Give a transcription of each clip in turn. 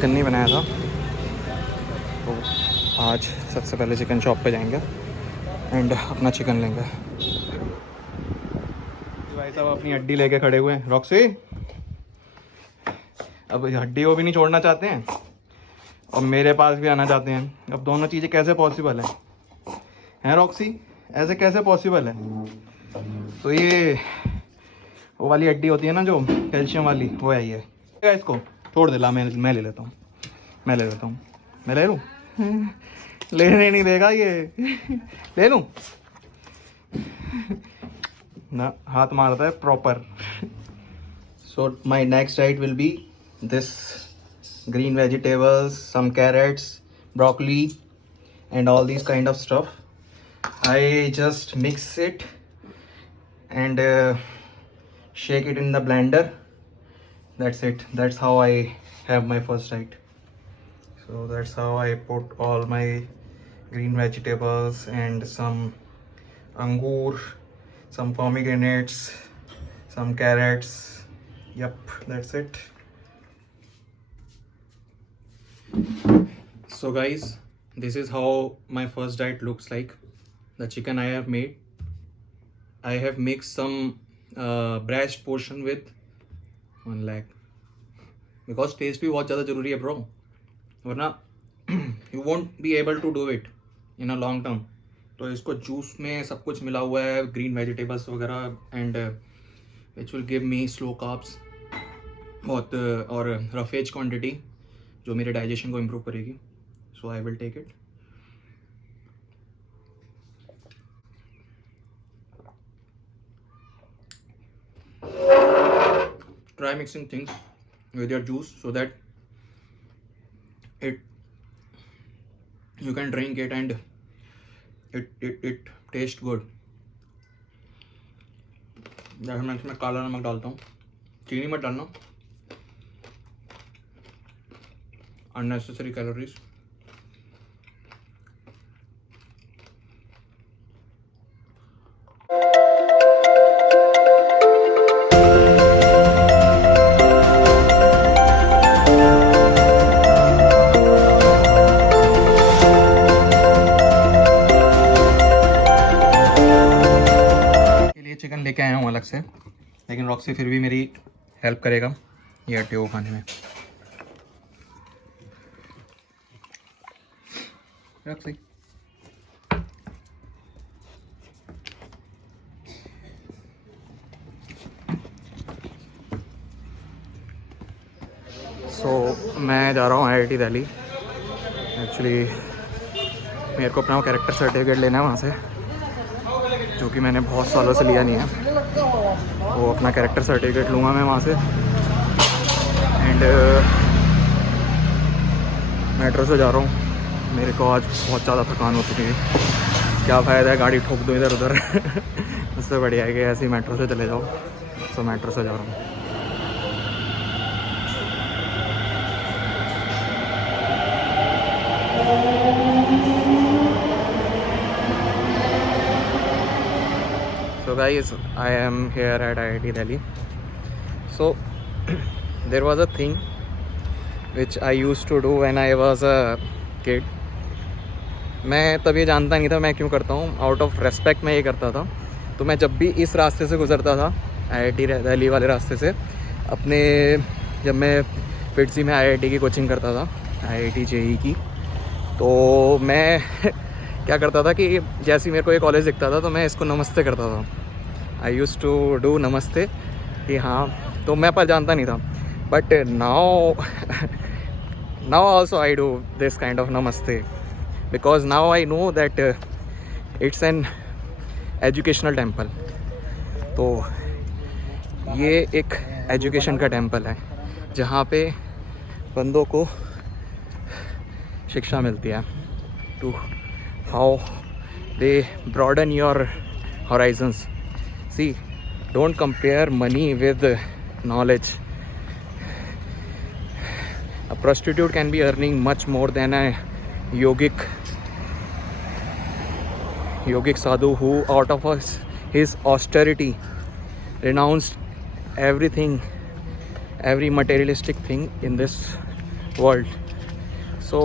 चिकन नहीं बनाया था, तो आज सबसे पहले चिकन शॉप पे जाएंगे एंड अपना चिकन लेंगे। भाई साहब अपनी हड्डी लेके खड़े हुए हैं। रॉक्सी अब हड्डी को भी नहीं छोड़ना चाहते हैं और मेरे पास भी आना चाहते हैं। अब दोनों चीज़ें कैसे पॉसिबल हैं रॉक्सी? ऐसे कैसे पॉसिबल है? तो ये वो वाली हड्डी होती है ना जो कैल्शियम वाली, वो है ये। इसको छोड़ दे, ला मैं ले लेता हूँ, मैं ले लेता हूँ, मैं ले लूँ। लेने नहीं देगा ये। ले लूँ ना, हाथ मारता है प्रॉपर। सो my next diet will be this green vegetables, some carrots, broccoli and all these kind of stuff. I just mix it and shake it in the blender. That's it. That's how I have my first diet. So that's how I put all my green vegetables and some angur, some pomegranates, some carrots. Yep, that's it. So guys, this is how my first diet looks like. The chicken I have made, I have mixed some breast portion with 1 leg because taste भी बहुत ज़्यादा ज़रूरी है bro, वरना you won't be able to do it in a long term. तो इसको जूस में सब कुछ मिला हुआ है, ग्रीन वेजिटेबल्स वगैरह, and which will give me slow carbs बहुत और रफेज क्वांटिटी जो मेरे डाइजेशन को इम्प्रूव करेगी. So I will take it. Try mixing things with your juice so that you can drink it and it tastes good. जैसे मैं इसमें काला नमक डालता हूँ, चीनी मत डालना, unnecessary calories. चिकन लेके आया हूँ अलग से, लेकिन रॉक्सी फिर भी मेरी हेल्प करेगा ये हड्डी को खाने में. रॉक्सी मैं जा रहा हूँ IIT दिल्ली. एक्चुअली मेरे को अपना कैरेक्टर सर्टिफिकेट लेना है वहाँ से, जो कि मैंने बहुत सालों से लिया नहीं है. वो अपना कैरेक्टर सर्टिफिकेट लूँगा मैं वहाँ से, एंड मेट्रो से जा रहा हूँ. मेरे को आज बहुत ज़्यादा थकान हो चुकी है. क्या फ़ायदा है गाड़ी ठोक दो इधर उधर. उससे बढ़िया है कि ऐसे ही मेट्रो से चले जाओ. तो मेट्रो से जा रहा हूँ. So guys, I am here at IIT Delhi. So there was a thing which I used to do when I was a kid. मैं तब ये जानता नहीं था मैं क्यों करता हूँ, आउट ऑफ रेस्पेक्ट मैं ये करता था. तो मैं जब भी इस रास्ते से गुजरता था, IIT दिल्ली वाले रास्ते से, अपने जब मैं फिटजी में IIT की कोचिंग करता था, IIT JEE की, तो मैं क्या करता था कि जैसे ही मेरे को ये कॉलेज दिखता था तो मैं इसको नमस्ते करता था. आई यूज़ टू डू नमस्ते कि हाँ. तो मैं पर जानता नहीं था, but now also I do this kind of नमस्ते because now I know that it's an educational temple. तो ये एक एजुकेशन का टेम्पल है जहाँ पे बंदों को शिक्षा मिलती है to how they broaden your horizons. See, don't compare money with knowledge. A prostitute can be earning much more than a yogic sadhu who out of his austerity renounced everything, every materialistic thing in this world. So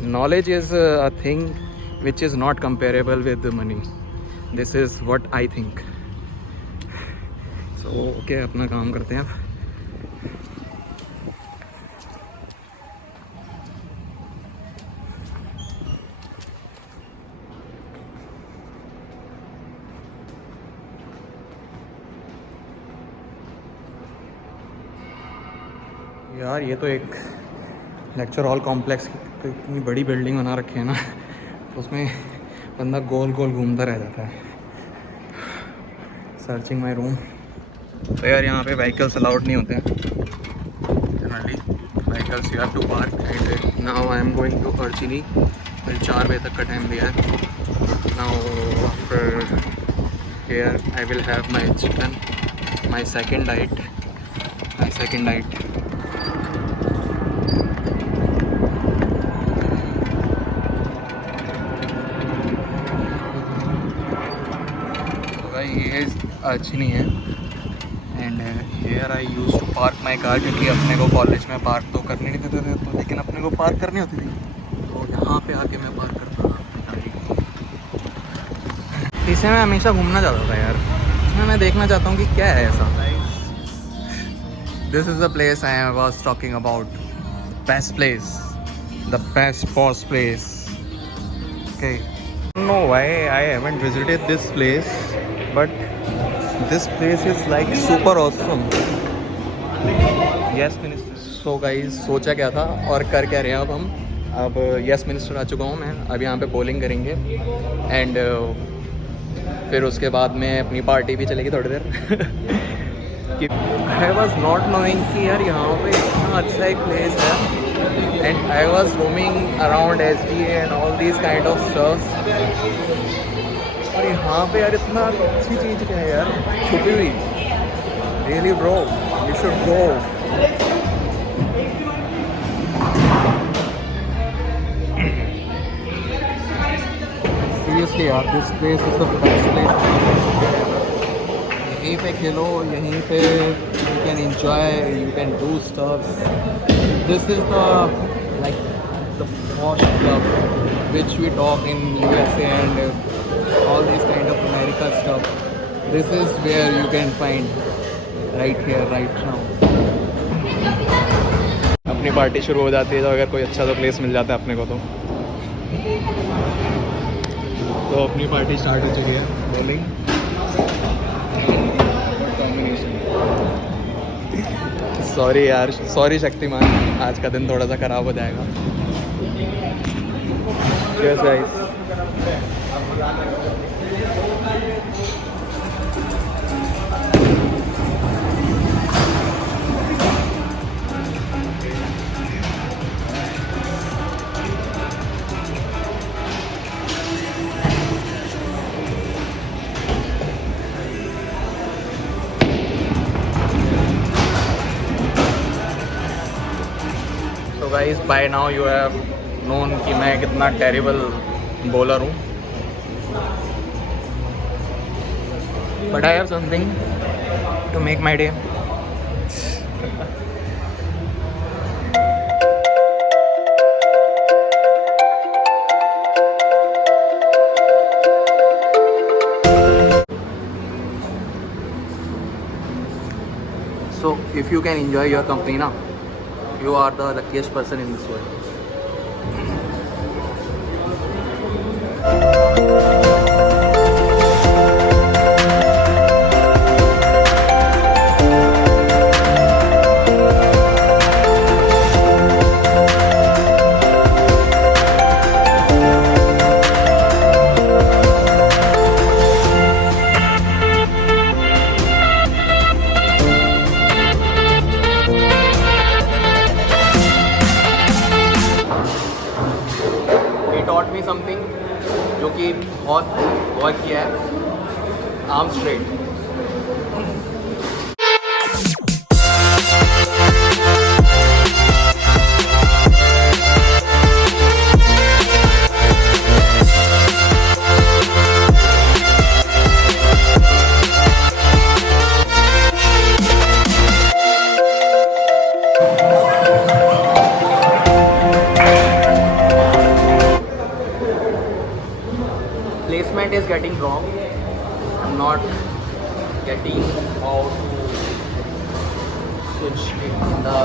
knowledge is a thing which is not comparable with the money. This is what I think. So okay, अपना काम करते हैं अब. यार ये तो एक lecture hall complex की इतनी बड़ी बिल्डिंग बना रखी है ना, तो उसमें बंदा गोल गोल घूमता रह जाता है. Searching my room. तो यार यहाँ पे व्हीकल्स अलाउड नहीं होते हैं generally. Vehicles you have to park. And now I am going to अर्चिनी. मेरे 4 बजे तक का टाइम दिया है. Now after here I will have my chicken, my second diet. ये अच्छी नहीं है. And here I use to park my car, क्योंकि अपने को कॉलेज में पार्क तो करने नहीं देते थे, तो लेकिन अपने को पार्क करनी होती थी, तो यहाँ पे आके मैं पार्क करता था. इसे मैं हमेशा घूमना चाहता था यार. इसमें मैं देखना चाहता हूँ कि क्या है ऐसा. This is the place I was talking about. Best place, the best pause place. Okay, know why I haven't visited this place, but this place is like super awesome. Yes Minister. So guys, सोचा क्या था और कर क्या रहे हैं अब हम. अब Yes Minister आ चुका हूँ मैं. अब यहाँ पे बॉलिंग करेंगे एंड फिर उसके बाद में अपनी पार्टी भी चलेगी थोड़ी देर. I was not knowing कि यार यहाँ पे इतना अच्छा एक प्लेस है. And I was roaming around SDA and all these kind of stuff. और यहाँ पे यार इतना अच्छी चीज़ क्या है यार छुपी हुई. Really bro, you should go. Seriously यार, this place is the best place. यहीं पे खेलो, यहीं पे you can enjoy, you can do stuff. This is the like the posh club which we talk in USA and all these kind of America stuff. This is where you can find right here, right now. अपनी पार्टी शुरू हो जाती है तो अगर कोई अच्छा सा प्लेस मिल जाता है अपने को तो अपनी पार्टी स्टार्ट हो चुकी है. Bowling combination. सॉरी यार, सॉरी शक्तिमान, आज का दिन थोड़ा सा ख़राब हो जाएगा. Cheers guys. So guys, by now you have known कि मैं कितना टेरिबल बॉलर हूँ. But I have something to make my day. So if you can enjoy your company now, you are the luckiest person in this world. taught me something जो कि बहुत वर्क किया है. Arm straight. equipment is getting wrong. I'm not getting how to switch it in the.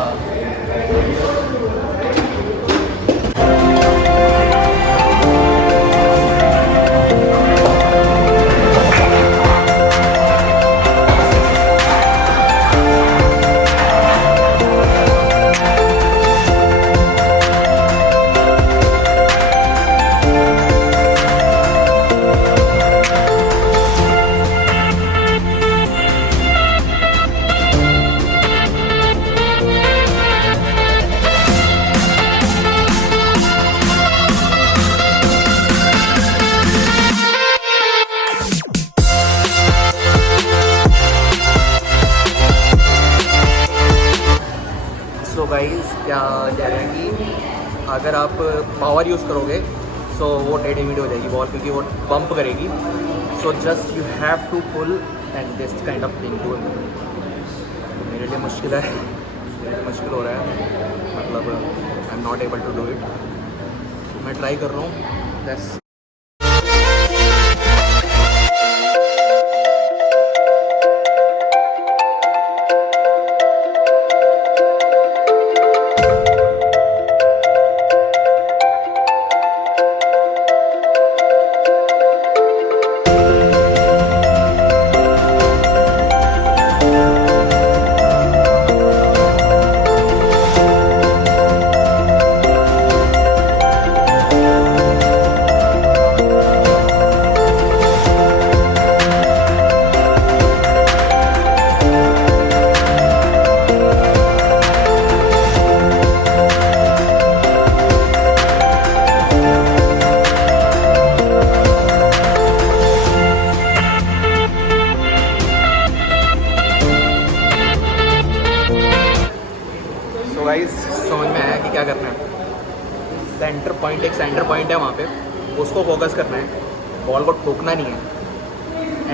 So guys क्या कह रहे हैं कि अगर आप पावर यूज़ करोगे सो वो टेढ़ी मेढ़ी हो जाएगी बॉल, क्योंकि वो पंप करेगी. So just you have to pull and this kind of thing too. मेरे लिए मुश्किल है, मेरे लिए मुश्किल हो रहा है, मतलब I am not able to do it. मैं ट्राई कर रहा हूँ. बस समझ में आया कि क्या करना है. सेंटर पॉइंट, एक सेंटर पॉइंट है वहाँ पे, उसको फोकस करना है, बॉल को ठोकना नहीं है.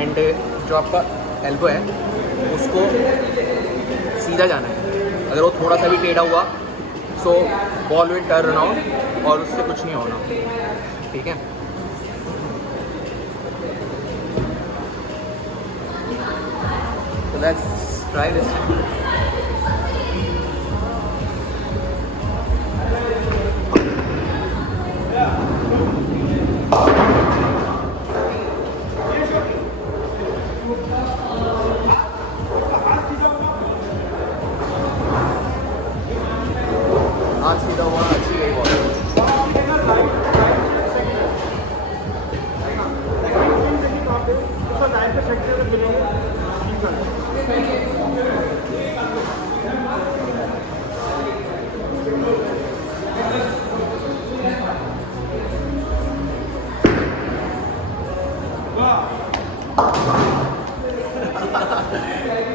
एंड जो आपका एल्बो है उसको सीधा जाना है. अगर वो थोड़ा सा भी टेढ़ा हुआ सो बॉल विल टर्न आउट और उससे कुछ नहीं होना. ठीक है. So let's try this. आज सीधा हुआ, अच्छी गई बॉल.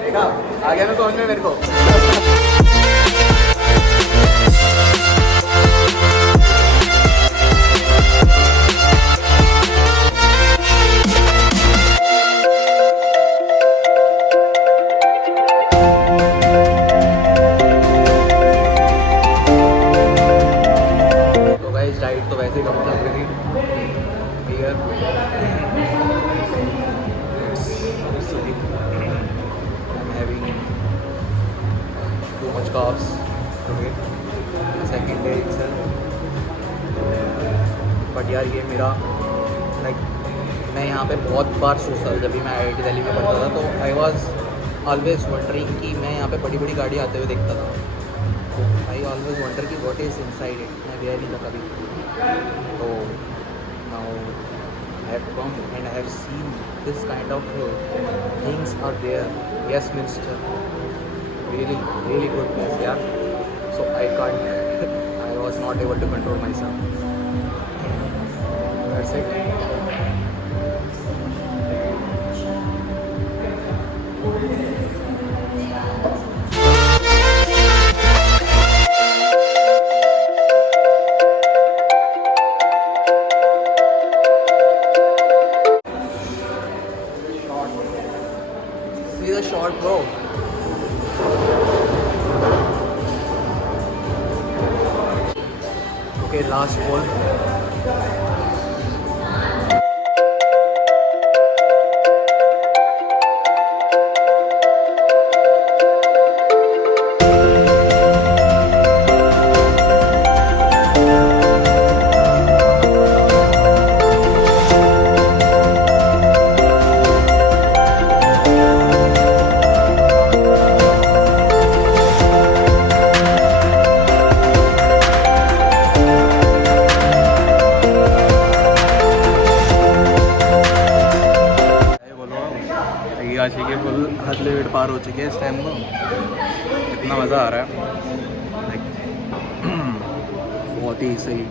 देखा, आ गया ना समझ में मेरे को. डाइट तो वैसे ही कम चल रही थी. Beer, I'm having too much carbs today, second day itself. But यार ये मेरा लाइक, मैं यहाँ पे बहुत बार सोचता था जब भी मैं IIT दिल्ली में पढ़ता था, तो आई वॉज ऑलवेज वंडरिंग कि मैं यहाँ पे बड़ी बड़ी गाड़ी आते हुए देखता था. तो आई ऑलवेज वंडर कि व्हाट इज़ इनसाइड इट. मैं गया नहीं था कभी. तो now I have come and I have seen this kind of things are there. Yes, Minster. Really, really good place, yeah. So I can't, I was not able to control myself. That's it. See the shot, bro. Okay, last ball. आशिकी फुल हद लिमिट पार हो चुकी है इस टाइम को. इतना मज़ा आ रहा है लाइक बहुत ही सही.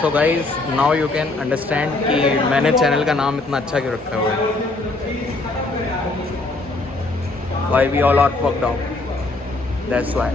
So guys now you can understand कि मैंने चैनल का नाम इतना अच्छा क्यों रखा हुआ है. Why we all are fucked up. That's why.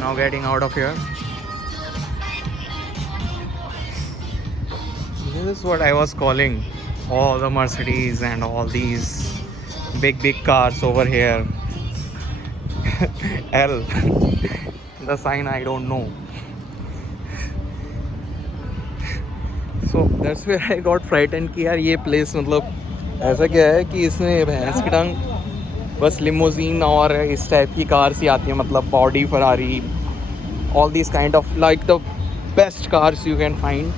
Now getting out of here. This is what I was calling all the Mercedes and all these big cars over here. L. The sign I don't know. So that's where I got frightened कि यार ये place मतलब ऐसा क्या है कि इसमें भैंस की टांग बस लिमोजीन और इस टाइप की कार्स ही आती हैं. मतलब Audi, Ferrari, all these kind of like the best cars you can find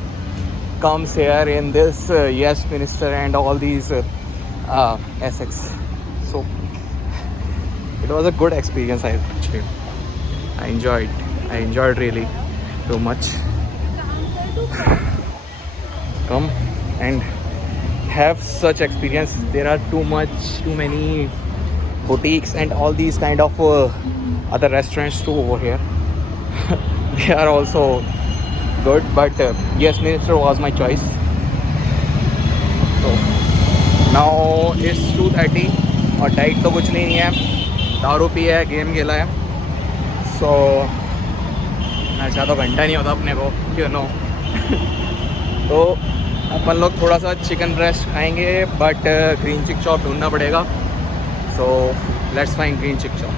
comes here in this Yes Minister and all these Essex. So it was a good experience. I enjoyed really too much. Come and have such experience. There are too many boutiques and all these kind of other restaurants too over here. They are also good, but Yes Minister was my choice. So now it's 2:30 और डाइट तो कुछ नहीं है. दारू पिया है, गेम खेला है. So अच्छा तो घंटा नहीं होता अपने को, you know. तो अपन लोग थोड़ा सा चिकन ब्रेस्ट खाएंगे, बट ग्रीन चिक चॉप ढूंढना पड़ेगा. सो लेट्स फाइंड ग्रीन चिक चॉप.